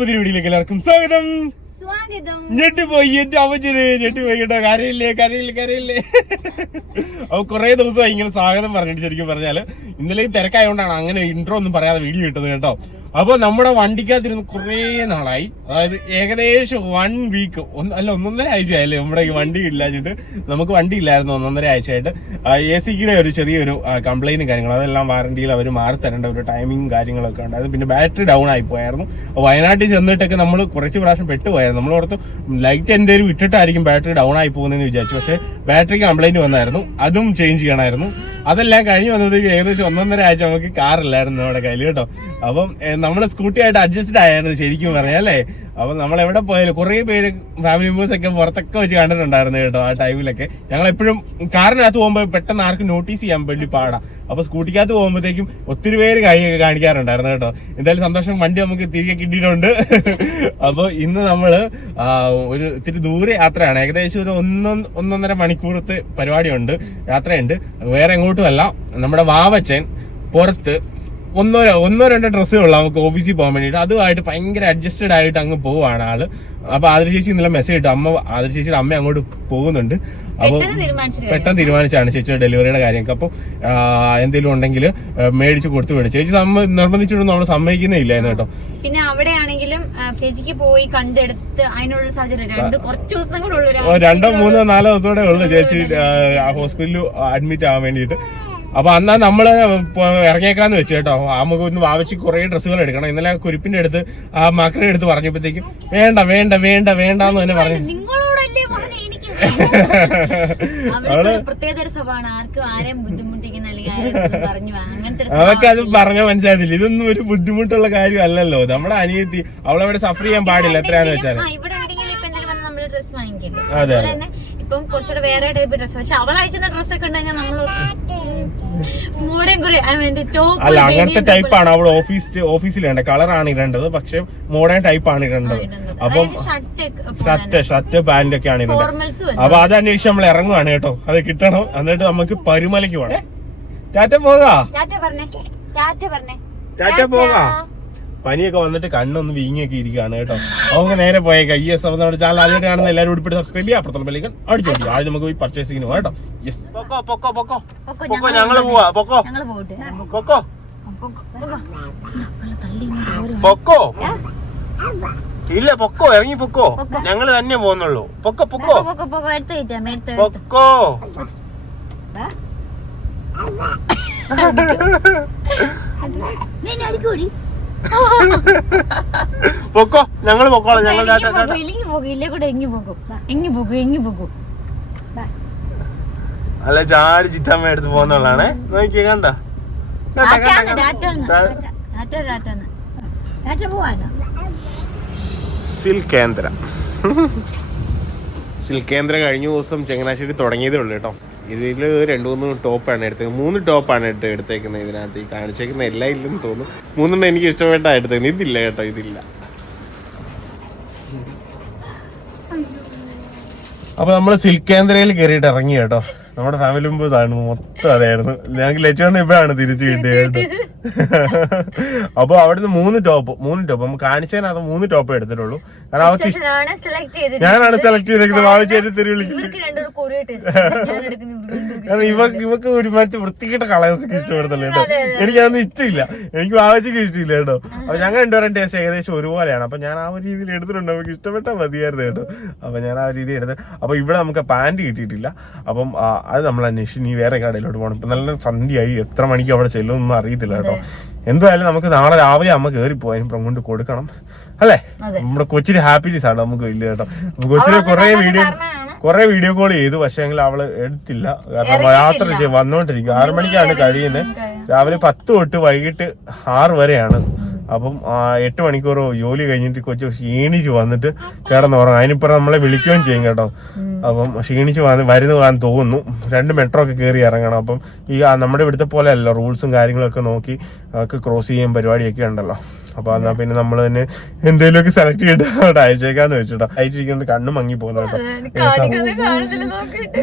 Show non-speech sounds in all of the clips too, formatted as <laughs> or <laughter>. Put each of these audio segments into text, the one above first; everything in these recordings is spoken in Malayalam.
പുതിയ വീഡിയോയിലേക്ക് എല്ലാവർക്കും സ്വാഗതം. സ്വാഗതം. ഞെട്ടിപ്പോയി എന്റെ അവജന് ഞെട്ടിപ്പോയി കേട്ടോ. കരയില്ലേ കരയില്ലേ കരയില്ലേ. അപ്പൊ കുറെ ദിവസമായി ഇങ്ങനെ സ്വാഗതം പറഞ്ഞിട്ട് ശരിക്കും പറഞ്ഞാൽ ഇന്നലെ ഈ തിരക്കായോണ്ടാണ് അങ്ങനെ ഇൻട്രോ ഒന്നും പറയാതെ വീഡിയോ ഇട്ടത് കേട്ടോ. അപ്പൊ നമ്മുടെ വണ്ടിക്കകത്തിരുന്ന് കുറേ നാളായി. അതായത് ഏകദേശം വൺ വീക്ക് അല്ല ഒന്നൊന്നര ആഴ്ചയായല്ലേ നമ്മുടെ ഈ വണ്ടി ഇല്ലാഞ്ഞിട്ട്? നമുക്ക് വണ്ടി ഇല്ലായിരുന്നു ഒന്നൊന്നര ആഴ്ചയായിട്ട്. എ സിക്കിടെ ഒരു ചെറിയൊരു കംപ്ലൈന്റും കാര്യങ്ങൾ അതെല്ലാം വാറണ്ടിയിൽ അവർ മാറി തരേണ്ട ഒരു ടൈമിങ് കാര്യങ്ങളൊക്കെ ഉണ്ടായിരുന്നു. പിന്നെ ബാറ്ററി ഡൗൺ ആയി പോയായിരുന്നു. വയനാട്ടിൽ ചെന്നിട്ടൊക്കെ നമ്മൾ കുറച്ച് പ്രാവശ്യം പെട്ടുപോയായിരുന്നു. നമ്മൾ ഓർത്ത് ലൈറ്റ് എന്തെങ്കിലും ഇട്ടിട്ടായിരിക്കും ബാറ്ററി ഡൗൺ ആയി പോകുന്നതെന്ന് വിചാരിച്ചു. പക്ഷേ ബാറ്ററി കംപ്ലൈന്റ് വന്നായിരുന്നു. അതും ചേഞ്ച് ചെയ്യണമായിരുന്നു. അതെല്ലാം കഴിഞ്ഞ് വന്നത് ഏകദേശം ഒന്നൊന്നര ആഴ്ച നമുക്ക് കാറില്ലായിരുന്നു നമ്മുടെ കയ്യിൽ കേട്ടോ. അപ്പം നമ്മൾ സ്കൂട്ടി ആയിട്ട് അഡ്ജസ്റ്റഡ് ആയിരുന്നു ശരിക്കും പറയാം അല്ലേ? അപ്പൊ നമ്മൾ എവിടെ പോയാലും കുറെ പേര് ഫാമിലി മെമ്പേഴ്സ് ഒക്കെ പുറത്തൊക്കെ വെച്ച് കണ്ടിട്ടുണ്ടായിരുന്നു കേട്ടോ ആ ടൈമിലൊക്കെ ഞങ്ങൾ എപ്പോഴും കാറിനകത്ത് പോകുമ്പോൾ പെട്ടെന്ന് ആർക്കും നോട്ടീസ് ചെയ്യാൻ വേണ്ടി പാടാം. അപ്പൊ സ്കൂട്ടിക്കകത്ത് പോകുമ്പോഴത്തേക്കും ഒത്തിരി പേര് കൈയൊക്കെ കാണിക്കാറുണ്ടായിരുന്നു കേട്ടോ. എന്തായാലും സന്തോഷം വണ്ടി നമുക്ക് തിരികെ കിട്ടിയിട്ടുണ്ട്. അപ്പോൾ ഇന്ന് നമ്മൾ ഒരു ഇത്തിരി ദൂരെ യാത്രയാണ്. ഏകദേശം ഒരു ഒന്നൊ ഒന്നൊന്നര മണിക്കൂറത്തെ പരിപാടിയുണ്ട് യാത്രയുണ്ട്. വേറെ എങ്ങോട്ടുമല്ല. നമ്മുടെ വാവച്ചൻ പുറത്ത് ഒന്നോ ഒന്നോ രണ്ടോ ഡ്രസ്സുള്ള നമുക്ക് ഓഫീസിൽ പോകാൻ വേണ്ടിയിട്ട്. അതുമായിട്ട് ഭയങ്കര അഡ്ജസ്റ്റഡ് ആയിട്ട് അങ്ങ് പോവാണ് ആൾ. അപ്പൊ ആതിര ചേച്ചി ഇന്നലെ മെസ്സേജ് ഇട്ടു. അമ്മ ആതിര ചേച്ചിയുടെ അമ്മ അങ്ങോട്ട് പോകുന്നുണ്ട്. അപ്പൊ പെട്ടെന്ന് തീരുമാനിച്ചാണ് ചേച്ചിയുടെ ഡെലിവറിയുടെ കാര്യമൊക്കെ. അപ്പോൾ എന്തെങ്കിലും ഉണ്ടെങ്കിൽ മേടിച്ച് കൊടുത്തു വിടും. ചേച്ചി സമ്മ നിർബന്ധിച്ചിട്ടൊന്നും നമ്മൾ സമ്മതിക്കുന്നേ ഇല്ലായിരുന്നു കേട്ടോ. പിന്നെ അവിടെ ആണെങ്കിലും ചേച്ചിക്ക് പോയി കണ്ടെടുത്ത് അതിനുള്ള സാഹചര്യം. രണ്ട് കുറച്ച് ദിവസം കൂടെ ഉള്ളൂ ഓ, രണ്ടോ മൂന്നോ നാലോ ദിവസത്തോടെ ഉള്ളു ചേച്ചി ഹോസ്പിറ്റലിൽ അഡ്മിറ്റ് ആവാൻ വേണ്ടിയിട്ട്. അപ്പൊ അന്നാ നമ്മൾ ഇറങ്ങിയേക്കാന്ന് വെച്ചു കേട്ടോ. നമുക്ക് ഒന്ന് വാവച്ച് കുറെ ഡ്രസ്സുകൾ എടുക്കണം. ഇന്നലെ കുരിപ്പിന്റെ അടുത്ത് ആ മക്കളെ എടുത്ത് പറഞ്ഞപ്പോഴത്തേക്കും വേണ്ട വേണ്ട വേണ്ട വേണ്ട എന്ന് തന്നെ പറഞ്ഞു. <laughs> അവർക്ക് അത് പറഞ്ഞ മനസ്സിലായില്ല ഇതൊന്നും ഒരു ബുദ്ധിമുട്ടുള്ള കാര്യം അല്ലല്ലോ. നമ്മുടെ അനിയത്തി അവളവിടെ സഫർ ചെയ്യാൻ പാടില്ല. എത്രയാന്ന് വെച്ചാൽ അതെ, ഇപ്പം കുറച്ചുകൂടെ വേറെ ടൈപ്പ് ഡ്രസ് പക്ഷെ അവൾ അയച്ചുന്ന ഡ്രസ് ഒക്കെ നമ്മൾ ടോപ്പ് അല്ല അങ്ങനത്തെ ടൈപ്പാണ് അവൾ ഓഫീസ് ഓഫീസിൽ ഇടേണ്ടത്. കളറാണ് ഇടേണ്ടത്. പക്ഷെ മോഡേൺ ടൈപ്പാണ് ഇടേണ്ടത്. അപ്പം ഷർട്ട് ഷർട്ട് പാന്റ് ഒക്കെ ആണ് ഇടേണ്ടത്. അപ്പൊ അത് അന്വേഷിച്ച് നമ്മൾ ഇറങ്ങുവാണ് കേട്ടോ. അത് കിട്ടണം. എന്നിട്ട് നമുക്ക് പരുമലയ്ക്ക് പോണേ. ടാറ്റ പോകാ? ടാറ്റ പറഞ്ഞേ. ടാറ്റ പറഞ്ഞേ. ടാറ്റ പോകാ? പനിയൊക്കെ വന്നിട്ട് കണ്ണൊന്ന് വീങ്ങിയൊക്കെ ഇരിക്കുകയാണ് കേട്ടോ. നമുക്ക് നേരെ പോയേക്കാം. ഈ എസ് എഫ് നമ്മുടെ ചാനൽ ആദ്യമായിട്ട് കാണുന്ന എല്ലാവരും ഉൾപ്പെടെ സബ്സ്ക്രൈബ് ചെയ്യാം അപ്പുറത്തുള്ള ബെല്ലിക്കൻ അടിച്ചു ആദ്യം നമുക്ക് പോയി പർച്ചേസിങ്ങിന് പോകാം കേട്ടോ. യെസ് പൊക്കോ പൊക്കോ പൊക്കോ. പൊക്കോ, പോവാ. പൊക്കോ. ഞങ്ങൾ പോട്ടെ. പൊക്കോ. പൊക്കോ. ഇല്ല പൊക്കോ. ഇറങ്ങി പൊക്കോ. ഞങ്ങൾ തന്നെ പോകുന്നുള്ളൂ. പൊക്കോ പൊക്കോ. പൊക്കോ, പൊക്കോ, <laughs> പൊക്കോ, ഞങ്ങൾ പൊക്കോളാം ഞങ്ങൾ ഇങ്ങി ടാറ്റ പോകൂ, ഇല്ലെങ്കി പോകൂ, ഇല്ലേ കൂടെ എങ്ങി പോകും. എങ്ങി പോകും എങ്ങി പോകും. അല്ല ചാടി ചിറ്റമ്മ എടുത്ത് പോകുന്നുള്ളാണേ നോക്കിയേ കണ്ട? സിൽക്കേന്ദ്ര. സിൽക്കേന്ദ്ര കഴിഞ്ഞ ദിവസം ചങ്ങനാശ്ശേരി തുടങ്ങിയതേ ഉള്ളൂ കേട്ടോ. ഇതിൽ രണ്ട് മൂന്ന് ടോപ്പാണ് എടുത്തത് മൂന്ന് ടോപ്പാണ് കേട്ടോ എടുത്തേക്കുന്നത് ഇതിനകത്ത്. ഈ കാണിച്ചേക്കുന്ന എല്ലാം ഇല്ലെന്ന് തോന്നുന്നു. മൂന്നെണ്ണം എനിക്ക് ഇഷ്ടപ്പെട്ട എടുത്തേക്കുന്നത്. ഇതില്ല കേട്ടോ ഇതില്ല. അപ്പൊ നമ്മൾ സിൽക്കേന്ദ്രയിൽ കയറിയിട്ട് ഇറങ്ങി കേട്ടോ. നമ്മുടെ ഫാമിലി ആണ് മൊത്തം അതായിരുന്നു. ഞങ്ങൾക്ക് ലച്ചുകൊണ്ട് ഇപ്പോഴാണ് തിരിച്ചു കിട്ടിയത്. കേട്ടോ. അപ്പൊ അവിടുന്ന് മൂന്ന് ടോപ്പ് മൂന്ന് ടോപ്പ് നമുക്ക് കാണിച്ചതിനകത്ത് മൂന്ന് ടോപ്പ് എടുത്തിട്ടുള്ളൂ. കാരണം അവർക്ക്. ഞാനാണ് സെലക്ട് ചെയ്തേക്കുന്നത് വാവിച്ചേരി തിരി വിളിക്കുന്നത് കാരണം ഇവക്ക് ഇവക്ക് ഒരു മറ്റു വൃത്തികെട്ട കളേഴ്സ് ഒക്കെ ഇഷ്ടപ്പെടുത്തുള്ളൂ കേട്ടോ. എനിക്കതൊന്നും ഇഷ്ടമില്ല. എനിക്ക് വാവച്ചക്ക് ഇഷ്ടമില്ല കേട്ടോ. അപ്പൊ ഞങ്ങൾ രണ്ടുപേരും ടേസ്റ്റ് ഏകദേശം ഒരുപോലെയാണ്. അപ്പൊ ഞാൻ ആ ഒരു രീതിയിൽ എടുത്തിട്ടുണ്ട്. നമുക്ക് ഇഷ്ടപ്പെട്ടാൽ മതിയായിരുന്നു കേട്ടോ. അപ്പൊ ഞാൻ ആ രീതി എടുത്ത് അപ്പൊ ഇവിടെ നമുക്ക് പാന്റ് കിട്ടിയിട്ടില്ല. അപ്പം അത് നമ്മൾ അന്വേഷിച്ച് നീ വേറെ കടയിലോട്ട് പോകണം. ഇപ്പൊ നല്ല സന്ധ്യയായി. എത്ര മണിക്ക് അവിടെ ചെല്ലുമെന്നൊന്നും അറിയത്തില്ല കേട്ടോ. എന്തായാലും നമുക്ക് നാളെ രാവിലെ അമ്മ കയറി പോയി. കൊണ്ട് കൊടുക്കണം. അല്ലേ. നമ്മുടെ കൊച്ചിന് ഹാപ്പിനെസ് ആണ് നമുക്ക് വലിയ കേട്ടോ. കൊച്ചിന് കുറെ വീഡിയോ കുറെ വീഡിയോ കോൾ ചെയ്തു. പക്ഷേ എങ്കിൽ അവൾ എടുത്തില്ല. കാരണം യാത്ര വന്നോണ്ടിരിക്കും ആറു മണിക്കാണ് കഴിയുന്നത് രാവിലെ പത്ത് തൊട്ട് വൈകിട്ട് ആറ് വരെയാണ്. അപ്പം എട്ട് മണിക്കൂർ ജോലി കഴിഞ്ഞിട്ട് കൊച്ചു ക്ഷീണിച്ച് വന്നിട്ട് കിടന്നുറങ്ങും. അതിനിപ്പുറം നമ്മളെ വിളിക്കുകയും ചെയ്യും കേട്ടോ. അപ്പം ക്ഷീണിച്ച് വന്ന് വരുന്നതാൻ തോന്നുന്നു. രണ്ട് മെട്രോ ഒക്കെ കയറി ഇറങ്ങണം. അപ്പം ഈ നമ്മുടെ ഇവിടുത്തെ പോലെ അല്ല റൂൾസും കാര്യങ്ങളൊക്കെ നോക്കി ക്രോസ് ചെയ്യാൻ പരിപാടിയൊക്കെ ഉണ്ടല്ലോ. അപ്പൊ എന്നാ പിന്നെ നമ്മൾ തന്നെ എന്തെങ്കിലുമൊക്കെ സെലക്ട് ചെയ്തിട്ട് അവിടെ അയച്ചേക്കാന്ന് വെച്ചിട്ടോ. അയച്ചിരിക്കുന്നത് കണ്ണു മങ്ങി പോകുന്നു കേട്ടോ. കാണിക്കുന്നത് കാണുന്നില്ല നോക്കിയിട്ട്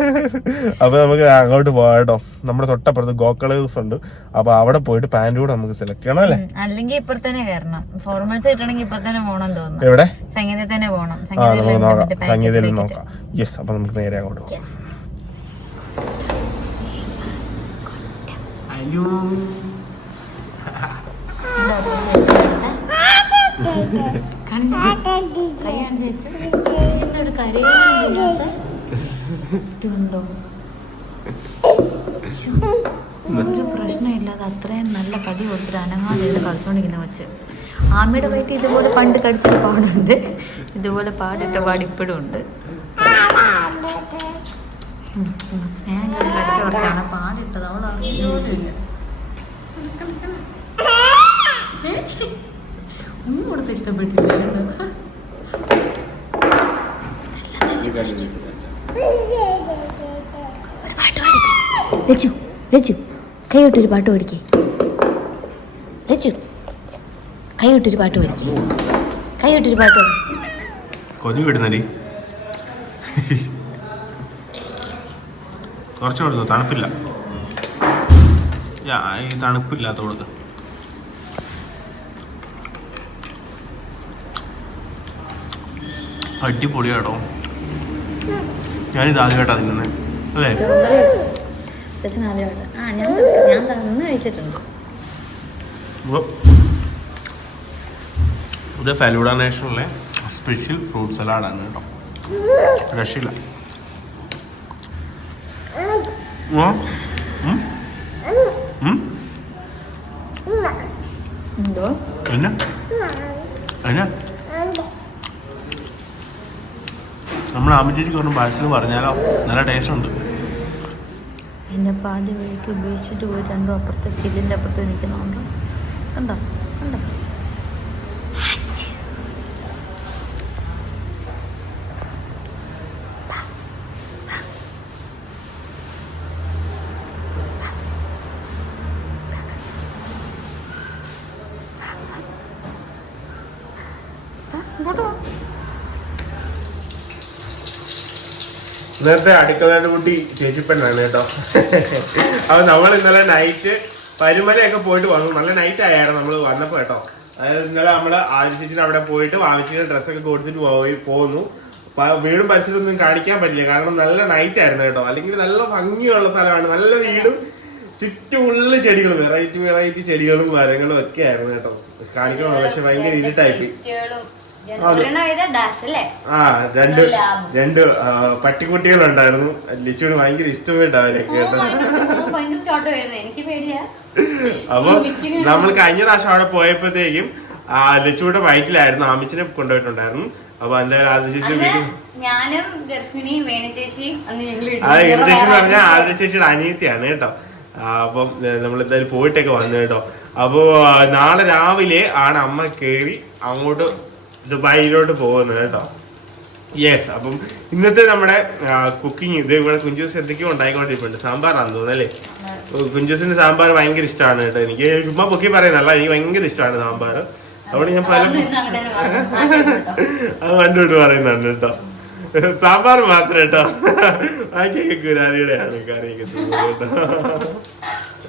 അപ്പൊ നമുക്ക് അങ്ങോട്ട് പോകാട്ടോ നമ്മുടെ തൊട്ടപ്പുറത്ത് ഗോക്കളേഴ്സ് ഉണ്ട്. അപ്പൊ അവിടെ പോയിട്ട് പാന്റ് കൂടെ നമുക്ക് സെലക്ട് ചെയ്യണം അല്ലേ? അല്ലെങ്കിൽ ഇപ്പൊ തന്നെ കയറണം ഫോർമൽസ് കിട്ടണമെങ്കിൽ ഇപ്പൊ തന്നെ പോകണം തോന്നുന്നു. എവിടെ? സംഗീതത്തിൽ തന്നെ പോകണം സംഗീതത്തിൽ നോക്കാം. യെസ് അപ്പൊ നമുക്ക് നേരെ അങ്ങോട്ട് പോകാം അയ്യോ ഇതുണ്ടോ ഒരു പ്രശ്നമില്ലാതെ അത്രയും നല്ല കടി കൊടുത്തിട്ട് അനങ്ങാതെ ഇരുന്ന് കളിച്ചോണ്ടിരിക്കുന്ന വെച്ച് ആമയുടെ വയറ്റ് ഇതുപോലെ പണ്ട് കടിച്ചൊരു പാടുണ്ട് ഇതുപോലെ പാടിട്ട പാട് ഇപ്പോഴും ഉണ്ട് സ്നേഹം പാടിട്ടത് അവൾ അറിഞ്ഞോട്ടില്ല ഒന്നും കൊടുത്ത് ഇഷ്ടപ്പെട്ടില്ല കേട്ടോ. പാട്ട് പാടിക്ക്. ലച്ചു ലച്ചു പാട്ട് പഠിക്കേ ലച്ചു ഒരു പാട്ട് പഠിക്കേ ഒരു പാട്ട് പാടി കൊതി വിടുന്നടി. കുറച്ച് കൊടുത്തു തണുപ്പില്ല. യാ, ഈ തണുപ്പില്ലാത്ത കൊടുക്ക അടിപൊളിയാടോ ഞാനിത് കേട്ടാ തിന്നുന്നത് അല്ലേ? ഇത് ഫലൂഡ നേഷനിലെ സ്പെഷ്യൽ ഫ്രൂട്ട് സലാഡാണ് കേട്ടോ. രക്ഷയില്ല. എന്നാ? എന്നാ? നമ്മൾ ആമച്ചേച്ചിക്ക് പറഞ്ഞു പാഴ്സൽ പറഞ്ഞാലോ? നല്ല ടേസ്റ്റ് ഉണ്ട്. എന്നെ പാതി വഴിക്ക് ഉപേക്ഷിച്ചിട്ട് പോയി രണ്ടും അപ്പുറത്തെ ചില്ലിന്റെ അപ്പുറത്ത് നിൽക്കുന്നുണ്ടോ കണ്ടോ? കണ്ടോ? ഇന്നത്തെ അടുക്കളയുടെ കുട്ടി ചേച്ചിപ്പെണ്ണാണ് കേട്ടോ. അപ്പൊ നമ്മൾ ഇന്നലെ നൈറ്റ് പരുമലയൊക്കെ പോയിട്ട് വന്നു. നല്ല നൈറ്റ് ആയിരുന്നു നമ്മൾ വന്നപ്പോ കേട്ടോ. അതായത് ഇന്നലെ നമ്മൾ ആവശ്യത്തിന് അവിടെ പോയിട്ട് ആവശ്യത്തിന് ഡ്രസ്സൊക്കെ കൊടുത്തിട്ട് പോയി പോന്നു. വീടും പരിസരമൊന്നും കാണിക്കാൻ പറ്റില്ല. കാരണം നല്ല നൈറ്റ് ആയിരുന്നു കേട്ടോ. അല്ലെങ്കിൽ നല്ല ഭംഗിയുള്ള സ്ഥലമാണ്. നല്ല വീടും ചുറ്റുമുള്ള ചെടികളും വെറൈറ്റി വെറൈറ്റി ചെടികളും മരങ്ങളും ഒക്കെ ആയിരുന്നു കേട്ടോ. കാണിക്കാൻ പക്ഷെ ഭയങ്കര ഇരുട്ടായിട്ട് ആ രണ്ട് രണ്ട് പട്ടിക്കുട്ടികൾ പട്ടിക്കുട്ടികളുണ്ടായിരുന്നു. ലിച്ചുവിന് ഭയങ്കര ഇഷ്ടപ്പെട്ട അവരെ കേട്ടോ. ഭയങ്കര ചോട്ടമായിരുന്നു. എനിക്ക് പേടിയാ. അപ്പൊ നമ്മൾ കഴിഞ്ഞ പ്രാവശ്യം അവിടെ പോയപ്പോഴത്തേക്കും ആ ലിച്ചുവിടെ വയറ്റിലായിരുന്നു. ആമിച്ചിനെ കൊണ്ടുപോയിട്ടുണ്ടായിരുന്നു. അപ്പൊ എന്റെ ആദ്യ വീട്ടിൽ ഞാനും ഗർഭിണിയും വേണു ചേച്ചി എന്ന് പറഞ്ഞാൽ ആദ്യ ചേച്ചിയുടെ അനിയത്തിയാണ് കേട്ടോ. അപ്പം നമ്മൾ എന്തായാലും പോയിട്ടൊക്കെ വന്നു കേട്ടോ. അപ്പോ നാളെ രാവിലെ ആണ് അമ്മ കേറി അങ്ങോട്ട് ദുബായിലോട്ട് പോകുന്നത് കേട്ടോ. യെസ് അപ്പം ഇന്നത്തെ നമ്മുടെ കുക്കിംഗ് ഇത് ഇവിടെ കുഞ്ചൂസ് എന്തൊക്കെയോ ഉണ്ടായിക്കൊണ്ടിരിപ്പുണ്ട്. സാമ്പാറാന്ന് തോന്നുന്നു അല്ലേ? കുഞ്ചൂസിന്റെ സാമ്പാർ ഭയങ്കര ഇഷ്ടമാണ് കേട്ടോ എനിക്ക്. ഉമ്മ പൊക്കി പറയുന്നല്ല എനിക്ക് ഭയങ്കര ഇഷ്ടമാണ് സാമ്പാർ അവിടെ ഞാൻ പല <laughs> അത് കണ്ടുകൊണ്ട് പറയുന്നുണ്ട് കേട്ടോ. സാമ്പാർ മാത്രം കേട്ടോ. ബാക്കിയൊക്കെ കുരാരിയുടെയാണ് കറിയൊക്കെ ചെയ്യുന്നത് കേട്ടോ.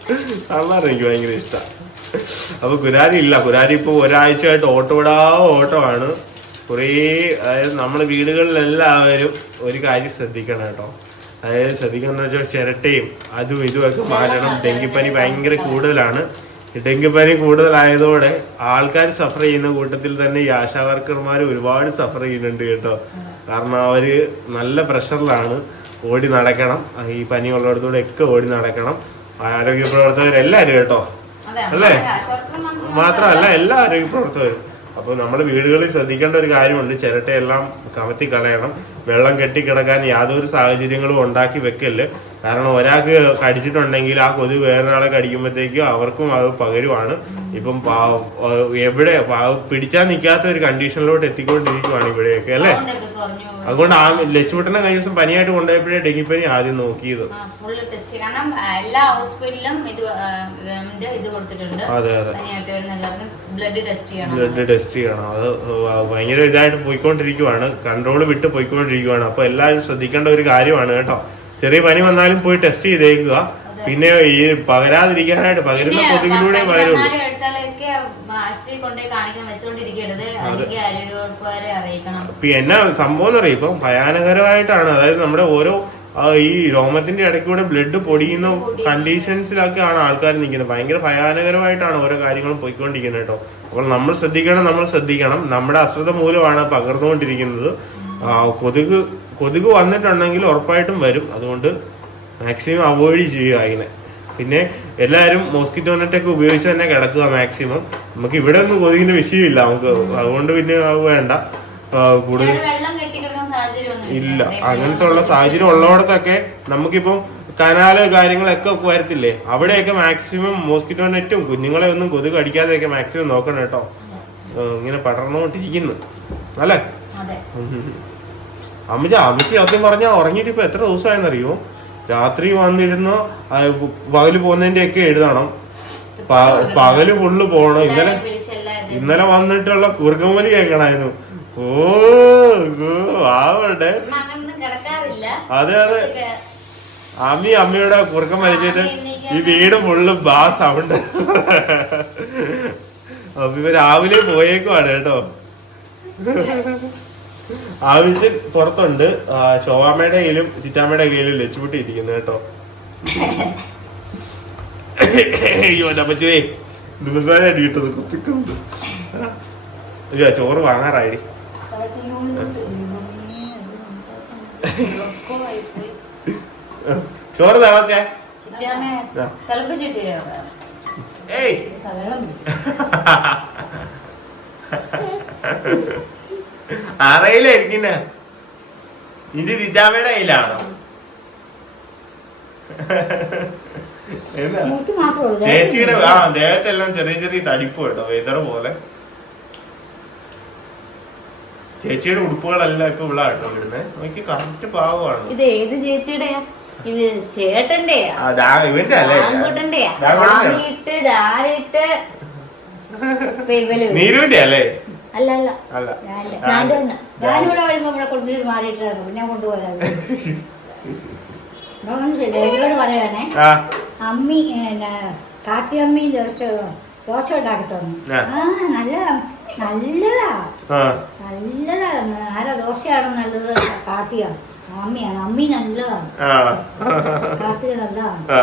<laughs> സാമ്പാർ എനിക്ക് ഭയങ്കര ഇഷ്ടമാണ് അപ്പൊ കുരാരി ഇല്ല. കുരാരി ഇപ്പൊ ഒരാഴ്ചയായിട്ട് ഓട്ടോ വിടാ ഓട്ടമാണ് കുറേ അതായത് നമ്മുടെ വീടുകളിലെല്ലാവരും ഒരു കാര്യം ശ്രദ്ധിക്കണം കേട്ടോ. അതായത് ശ്രദ്ധിക്കണം വെച്ചാൽ ചിരട്ടയും അതും ഇതുമൊക്കെ മാറ്റണം. ഡെങ്കിപ്പനി ഭയങ്കര കൂടുതലാണ്. ഡെങ്കിപ്പനി കൂടുതലായതോടെ ആൾക്കാർ സഫർ ചെയ്യുന്ന കൂട്ടത്തിൽ തന്നെ ഈ ആശാ വർക്കർമാർ ഒരുപാട് സഫർ ചെയ്യുന്നുണ്ട് കേട്ടോ. കാരണം അവർ നല്ല പ്രഷറിലാണ് ഓടി നടക്കണം. ഈ പനി ഉള്ളിടത്തൂടെ ഒക്കെ ഓടി നടക്കണം. ആരോഗ്യ പ്രവർത്തകരെല്ലാവരും കേട്ടോ. അല്ലേ? മാത്രമല്ല എല്ലാ ആരോഗ്യ പ്രവർത്തകരും അപ്പോൾ നമ്മൾ വീടുകളിൽ ശ്രദ്ധിക്കേണ്ട ഒരു കാര്യമുണ്ട്. ചിരട്ടയെല്ലാം കമത്തി കളയണം. വെള്ളം കെട്ടിക്കിടക്കാൻ യാതൊരു സാഹചര്യങ്ങളും ഉണ്ടാക്കി വെക്കല്ല് കാരണം ഒരാൾക്ക് കടിച്ചിട്ടുണ്ടെങ്കിൽ ആ കൊതു വേറൊരാളെ കടിക്കുമ്പോഴത്തേക്കും അവർക്കും അത് പകരുവാണ്. ഇപ്പം എവിടെ പിടിച്ചാൽ നിൽക്കാത്ത ഒരു കണ്ടീഷനിലോട്ട് എത്തിക്കൊണ്ടിരിക്കുവാണ് ഇവിടെയൊക്കെ അല്ലേ? അതുകൊണ്ട് ആ ലക്ഷ്മിട്ടനെ കഴിഞ്ഞ ദിവസം പനിയായിട്ട് കൊണ്ടുപോയപ്പോഴേ ഡെങ്കിപ്പനി ആദ്യം നോക്കിയത്. എല്ലാ ഹോസ്പിറ്റലിലും ഇത് ഇത് കൊടുത്തിട്ടുണ്ട്. അതെ അതെ. ബ്ലഡ് ടെസ്റ്റ് ചെയ്യണം. അത് ഭയങ്കര ഇതായിട്ട് പോയിക്കൊണ്ടിരിക്കുവാണ്. കൺട്രോൾ വിട്ട് പോയിക്കൊണ്ടിരിക്കുവാണ് അപ്പൊ എല്ലാവരും ശ്രദ്ധിക്കേണ്ട ഒരു കാര്യമാണ് കേട്ടോ. ചെറിയ പനി വന്നാലും പോയി ടെസ്റ്റ് ചെയ്തേക്കുക. പിന്നെ ഈ പകരാതിരിക്കാനായിട്ട് പകരുന്ന കൊതുകിലൂടെ പകരുള്ളൂ എന്നാ സംഭവം എന്ന് പറയും. ഇപ്പം ഭയാനകരമായിട്ടാണ്. അതായത് നമ്മുടെ ഓരോ ഈ രോമത്തിന്റെ ഇടയ്ക്കൂടെ ബ്ലഡ് പൊടിയുന്ന കണ്ടീഷൻസിലൊക്കെയാണ് ആൾക്കാർ നിൽക്കുന്നത്. ഭയങ്കര ഭയാനകരമായിട്ടാണ് ഓരോ കാര്യങ്ങളും പോയിക്കൊണ്ടിരിക്കുന്നത് കേട്ടോ. അപ്പോൾ നമ്മൾ ശ്രദ്ധിക്കണം നമ്മൾ ശ്രദ്ധിക്കണം. നമ്മുടെ അശ്രദ്ധ മൂലമാണ് പകർന്നുകൊണ്ടിരിക്കുന്നത്. കൊതുക് കൊതുക് വന്നിട്ടുണ്ടെങ്കിൽ ഉറപ്പായിട്ടും വരും. അതുകൊണ്ട് മാക്സിമം അവോയ്ഡ് ചെയ്യുക അതിനെ പിന്നെ എല്ലാവരും മോസ്കിറ്റോ നെറ്റൊക്കെ ഉപയോഗിച്ച് തന്നെ കിടക്കുക മാക്സിമം നമുക്ക് ഇവിടെ ഒന്നും കൊതുകിന്റെ വിഷയമില്ല. നമുക്ക് അതുകൊണ്ട് പിന്നെ വേണ്ട. കൂടുതൽ ഇല്ല. അങ്ങനത്തെ ഉള്ള സാഹചര്യം ഉള്ളവടത്തൊക്കെ നമുക്കിപ്പം കനാല് കാര്യങ്ങളൊക്കെ വരത്തില്ലേ? അവിടെയൊക്കെ മാക്സിമം മോസ്കിറ്റോ നെറ്റും കുഞ്ഞുങ്ങളെ ഒന്നും കൊതുക് അടിക്കാതെയൊക്കെ മാക്സിമം നോക്കണം കേട്ടോ. ഇങ്ങനെ പടർന്നുകൊണ്ടിരിക്കുന്നു. അല്ലേ? അമ്മച്ച അമ്മച്ചി സത്യം പറഞ്ഞാൽ ഉറങ്ങിയിട്ട് ഇപ്പൊ എത്ര ദിവസമായെന്നറിയോ? രാത്രി വന്നിരുന്ന് പകൽ പോകുന്നതിന്റെ ഒക്കെ എഴുതണം പകൽ ഫുള്ള് പോണം. ഇന്നലെ ഇന്നലെ വന്നിട്ടുള്ള കുറുക്കമ്പലി കേൾക്കണായിരുന്നു. ഓ ആവട്ടെ. അതെ അതെ. അമ്മി അമ്മയുടെ കുറുക്കം വലിച്ചിട്ട് ഈ വീട് ഫുള്ള് ബാ സൗണ്ട് <laughs> അപ്പൊ ഇവ രാവിലെ പോയേക്കുവാണ് കേട്ടോ. ആവശ്യം പുറത്തുണ്ട്. ആ, ശോഭാമ്മയുടെ കയ്യിലും ചിറ്റാമ്മയുടെ കയ്യിലും ലച്ചുപൂട്ടി ഇരിക്കുന്നു കേട്ടോ. അയ്യോ അപ്പച്ചേ. ദിവസമായിട്ട് കിട്ടത് കുത്തിക്കൊണ്ട്. അയ്യോ ചോറ് വാങ്ങാറായി. ചോറ് തിളച്ചേ? ഏയ്. <laughs> അറയിലായിരിക്കുന്ന നിന്റെ ചിറ്റാമ്മയുടെ കയ്യിലാണോ? ഉള്ളൂ. ചേച്ചിയുടെ ആ ദേഹത്തെല്ലാം ചെറിയ ചെറിയ തടിപ്പ് കേട്ടോ വെതർ പോലെ. ചേച്ചിയുടെ ഉടുപ്പുകളല്ല ഇപ്പൊ ഇവിടെ കേട്ടോ ഇവിടുന്ന് എനിക്ക് കറക്റ്റ് പാവമാണ് ഇത് ഏത് ചേച്ചിയുടെ ഇത് ചേട്ടന്റെ ഇവന്റെ അല്ലേ? നീരുവിന്റെ അല്ലേ? അല്ല അല്ല ഞാനിവിടെ വരുമ്പോ ഇവിടെ കൊണ്ടുപോയി മാറിയിട്ടായിരുന്നു പിന്നെ കൊണ്ടുപോകാൻ എന്നോട് പറയണേ അമ്മി കാർത്തി അമ്മി ദോശ ദോശ ഉണ്ടാക്കി തന്നു ആ. നല്ലതാ നല്ലതാ നല്ലതാ ആരാ ദോശയാണ് നല്ലത് കാർത്തിയാണ് അമ്മിയാണ് അമ്മി നല്ലതാണ് കാർത്തിക നല്ലതാണ് ആ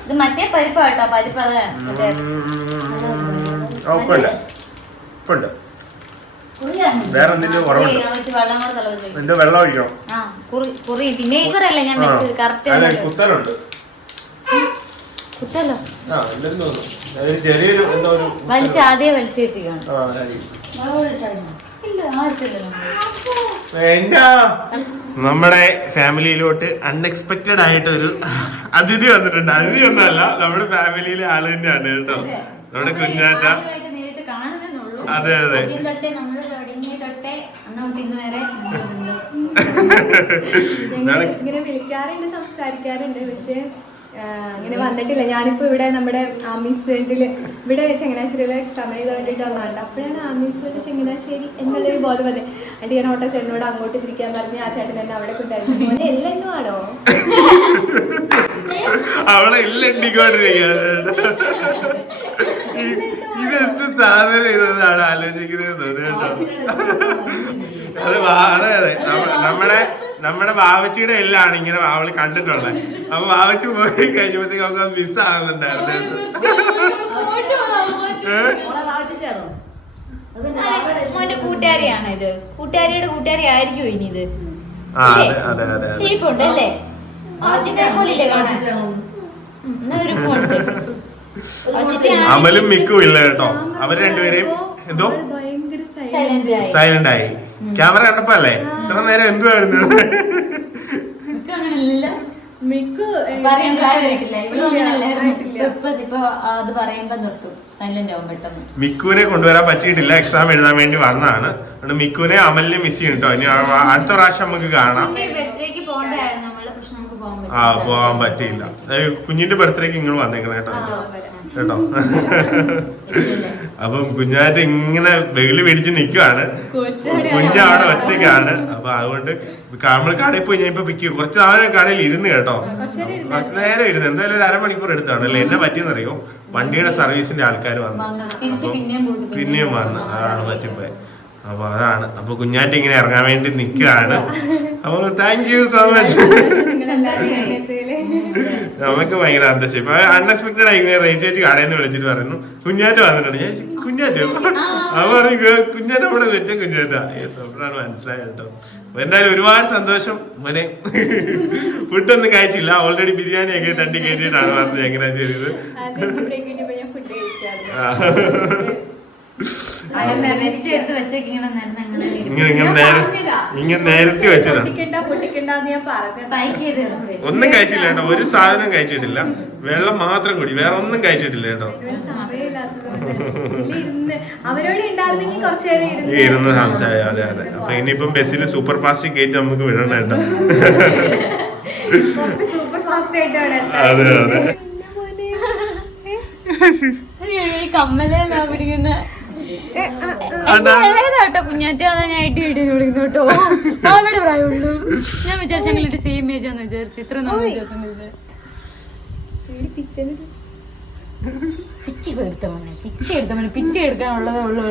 ഇത് മറ്റേ പരിപ്പ് കേട്ടോ പരിപ്പ് അതെ മറ്റേ ഉം, ആ, ഉപ്പുണ്ട് ഉപ്പുണ്ട് വേറെ എന്തെങ്കിലും കുറി, കുറവുണ്ട്? വെള്ളം കൂടെ തിളപ്പിച്ചു എന്തോ വെള്ളം ഒഴിക്കണം? കുറി പിന്നെ ഞാൻ. വെച്ചത്? കറക്റ്റ് കുത്തലുണ്ട്. കുത്തലോ? ആദ്യം വലിച്ചു കിട്ടിയാണ് നമ്മുടെ ഫാമിലിയിലോട്ട് അൺഎക്സ്പെക്റ്റഡ് ആയിട്ടൊരു അതിഥി വന്നിട്ടുണ്ട്. അതിഥി ഒന്നല്ല നമ്മുടെ ഫാമിലിയിലെ ആൾ തന്നെയാണ് കേട്ടോ. നമ്മുടെ കുഞ്ഞാറ്റ. അതെ, അതെ. <laughs> ഇങ്ങനെ വിളിക്കാറുണ്ട് സംസാരിക്കാറുണ്ട്. പക്ഷെ ആ, ഇങ്ങനെ വന്നിട്ടില്ല. ഞാനിപ്പോ ഇവിടെ നമ്മുടെ ആമീസ് വേൾഡിൽ ഇവിടെ ചങ്ങനാശ്ശേരിയിലെ എക്സാം എഴുതാൻ വേണ്ടിയിട്ട് വന്നതാണ് അപ്പോഴാണ് ആമീസ് വേൾഡ് ചങ്ങനാശ്ശേരി എന്നുള്ളൊരു ബോധം വന്നത് അടി ഞാൻ ഓട്ടോ ചേട്ടനോട് അങ്ങോട്ട് തിരിക്കാൻ പറഞ്ഞ് ആ ചേട്ടൻ എന്നെ അവിടെ കൊണ്ടായിരുന്നു മോനെ എല്ലാം ആണോ? അവളെ ഇതെന്ത് സാധനം ഇതെന്നാണ് ആലോചിക്കുന്നത് അത് വാ- അതെ അതെ. നമ്മ- നമ്മുടെ നമ്മുടെ ബാവച്ചിയുടെ എല്ലാണ് ഇങ്ങനെ അവൾ കണ്ടിട്ടുള്ളത് അപ്പൊ ബാവച്ചി പോയി കഴിഞ്ഞപ്പോഴത്തേക്ക് അവൾക്ക് മിസ് ആകുന്നുണ്ടായിരുന്നു ഏ? മോന്റെ കൂട്ടുകാരിയാണ് ഇത്? കൂട്ടുകാരിയുടെ കൂട്ടുകാരി ആയിരിക്കും ഇനി ഇത്? അതെ അതെ അതെ അതെ <laughs> അമലും മിക്കും ഇല്ല കേട്ടോ. അവർ രണ്ടുപേരെയും എന്തോ. സൈലന്റ് ആയി. ക്യാമറ കണ്ടപ്പോ അല്ലേ? ഇത്ര നേരം എന്തുവായിരുന്നു മിക്കുവിനെ കൊണ്ടുവരാൻ പറ്റിയിട്ടില്ല. എക്സാം എഴുതാൻ വേണ്ടി വന്നതാണ്. അതുകൊണ്ട് മിക്കുവിനെ അമലിനെ മിസ് ചെയ്യും കേട്ടോ ഇനി അടുത്ത പ്രാവശ്യം നമുക്ക് കാണാം. ആ പോകാൻ പറ്റിയില്ല. കുഞ്ഞിന്റെ ബർത്ത്ഡേക്ക് നിങ്ങൾ വന്നേക്കണം കേട്ടോ. അപ്പം കുഞ്ഞാറ്റ് ഇങ്ങനെ വെയിൽ പിടിച്ച് നിൽക്കുവാണ് കുഞ്ഞ അവിടെ ഒറ്റയ്ക്കാണ്. അപ്പൊ അതുകൊണ്ട് നമ്മൾ കടയിൽ പോയി ഞാൻ ഇപ്പൊ പിക്ക് കുറച്ച് നാളെ കടയിൽ ഇരുന്ന് കേട്ടോ. കുറച്ച് നേരം ഇരുന്ന്. എന്തായാലും ഒരു അരമണിക്കൂർ എടുത്താണ് അല്ലേ? എന്നെ പറ്റിയെന്നറിയോ വണ്ടിയുടെ സർവീസിന്റെ ആൾക്കാർ വന്നു. തിരിച്ച് പിന്നെയും വന്നു. അതാണ് പറ്റിപ്പോയി അപ്പൊ അതാണ്. അപ്പൊ കുഞ്ഞാറ്റ് ഇങ്ങനെ ഇറങ്ങാൻ വേണ്ടി നിൽക്കുകയാണ്. അപ്പൊ താങ്ക് യു സോ മച്ച് നമുക്ക് ഭയങ്കര അന്തശം ഇപ്പൊ അൺഎക്സ്പെക്ടഡ് ആയി റേഞ്ച് ആയിട്ട് കടയിൽ നിന്ന് വിളിച്ചിട്ട് പറയുന്നു കുഞ്ഞാറ്റ വന്നിട്ടുണ്ട്. ഞാൻ കുഞ്ഞാറ്റ അവ പറഞ്ഞു കുഞ്ഞാറ്റ നമ്മുടെ വെറ്റ കുഞ്ഞാറ്റാ. അപ്പോഴാണ് മനസ്സിലായത് കേട്ടോ. അപ്പൊ എന്തായാലും ഒരുപാട് സന്തോഷം മോനെ. ഫുഡൊന്നും കഴിച്ചില്ല. ഓൾറെഡി ബിരിയാണി ഒക്കെ തട്ടി കയറ്റിയിട്ടാണ് വന്നത് എങ്ങനെയാ ചെയ്തത്. ഇങ്ങനെ നേരത്തെ വെച്ചതാ. ഒന്നും കഴിച്ചില്ല കേട്ടോ. ഒരു സാധനം കഴിച്ചിട്ടില്ല. വെള്ളം മാത്രം കുടി. വേറെ ഒന്നും കഴിച്ചിട്ടില്ല കേട്ടോ. ഇരുന്ന് സംസാര അതെ അതെ. അപ്പൊ ഇനിയിപ്പം ബസ്സിൽ സൂപ്പർ ഫാസ്റ്റ് കയറ്റി നമുക്ക് വിടണം കേട്ടോ. അതെ അതെ. ഈ കമ്മലല്ല പിടിക്കുന്ന. കേട്ടോ കുഞ്ഞാറ്റ കുഞ്ഞാച്ചി അവരുടെ പ്രായമുള്ളൂ. ഞാൻ സെയിം ഏജ് ആണെന്ന് വിചാരിച്ചു. ഇത്ര നമ്മൾ വിചാരിച്ചിട്ടില്ല പിച്ചി പിച്ചി പിച്ചി എടുക്കാനുള്ളതേ ഉള്ളു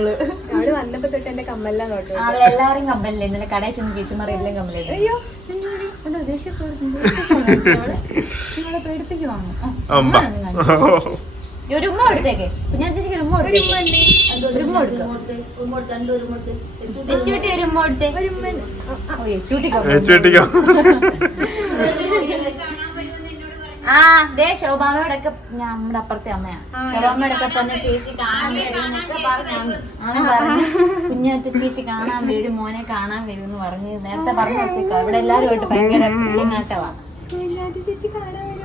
അവിടെ വന്നപ്പോ തൊട്ട് എന്റെ കമ്മല്ല നോട്ടു അവളെല്ലാരും കമ്മലില്ലേ? ഇന്നലെ കടയിൽ ചെന്ന് ചേച്ചിമാർ എല്ലാം കമ്മലില്ലേ? അയ്യോ നിങ്ങളെ പേടിപ്പിക്കുവാണോ ആ, അമ്പ അങ്ങനെ തന്നെ. ഈ ഒരു ഉമ്മ എടുത്തേക്ക് ഞാൻ ആ ദേ ശോഭാമയോടെ ഒക്കെ നമ്മുടെ അപ്പുറത്തെ അമ്മയാ ശോഭാമയോടെ ഒക്കെ തന്നെ ചേച്ചി കാണാൻ അവൻ ചേച്ചി കാണാൻ വരും മോനെ കാണാൻ വരും എന്ന് പറഞ്ഞ് നേരത്തെ പറഞ്ഞു വെച്ചേക്കാം ഇവിടെ എല്ലാവരുമായിട്ട് ഭയങ്കര കാണാൻ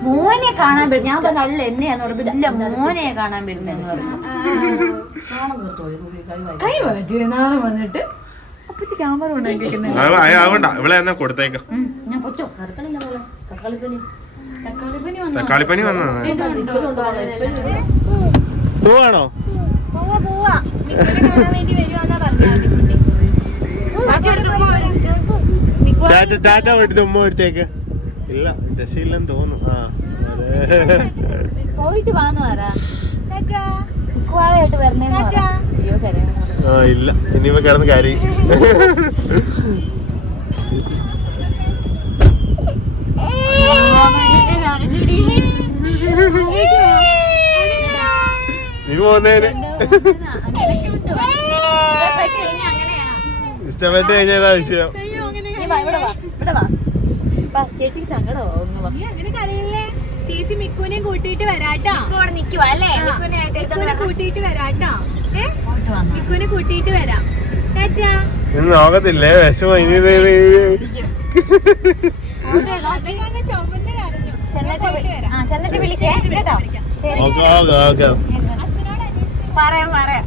മോനെ കാണാൻ വരും. ഞാൻ പറഞ്ഞു അല്ല എന്നെയാന്ന് പറഞ്ഞു. ഇല്ല മോനെ കാണാൻ വരുന്നെന്ന് പറഞ്ഞു. കൈ മാറ്റി നാളെ വന്നിട്ട് അപ്പച്ചി ക്യാമറ ഉണ്ടാക്കിയിരിക്കുന്നത് ആവണ്ട. ഇവിടെ എന്നാ കൊടുത്തേക്ക? ഞാൻ പൊറ്റോ തക്കാളിപ്പനി പോവാണോ? പോവാ പോവാ. മിക്കുനെ കാണാൻ വേണ്ടി വരുവാന്നാ പറഞ്ഞ ടാറ്റ ടാറ്റ എടുത്ത് ഉമ്മ എടുത്തേക്ക്. ഇല്ല രക്ഷയില്ലെന്ന് തോന്നുന്നു. ആ പോയിട്ട് വാന്ന് പറ. കുവാളയായിട്ട് വരണേന്ന് പറ. അയ്യോ കരയണം ആ ഇല്ല. ഇനിയിപ്പോ കിടന്ന് കാര്യം. നീ പോന്നേന് ഇഷ്ടപ്പെട്ട് കഴിഞ്ഞതാ വിഷയം. ഇവിടെ വാ. ഇവിടെ വാ. അങ്ങനെ കരയില്ലേ ചേച്ചി മിക്കുനെയും കൂട്ടിയിട്ട് വരാട്ടോ. ഇവിടെ നിക്കുവാ അല്ലേ? മിക്കുനെ കൂട്ടിയിട്ട് വരാട്ടോ. മിക്കുനെ കൂട്ടിയിട്ട് വരാം. നോക്കത്തില്ലേ? വിഷമം ഇനി ചെന്നിട്ട് വി- ആ ചെന്നിട്ട് വിളിക്കേ കേട്ടോ. പറയാം പറയാം.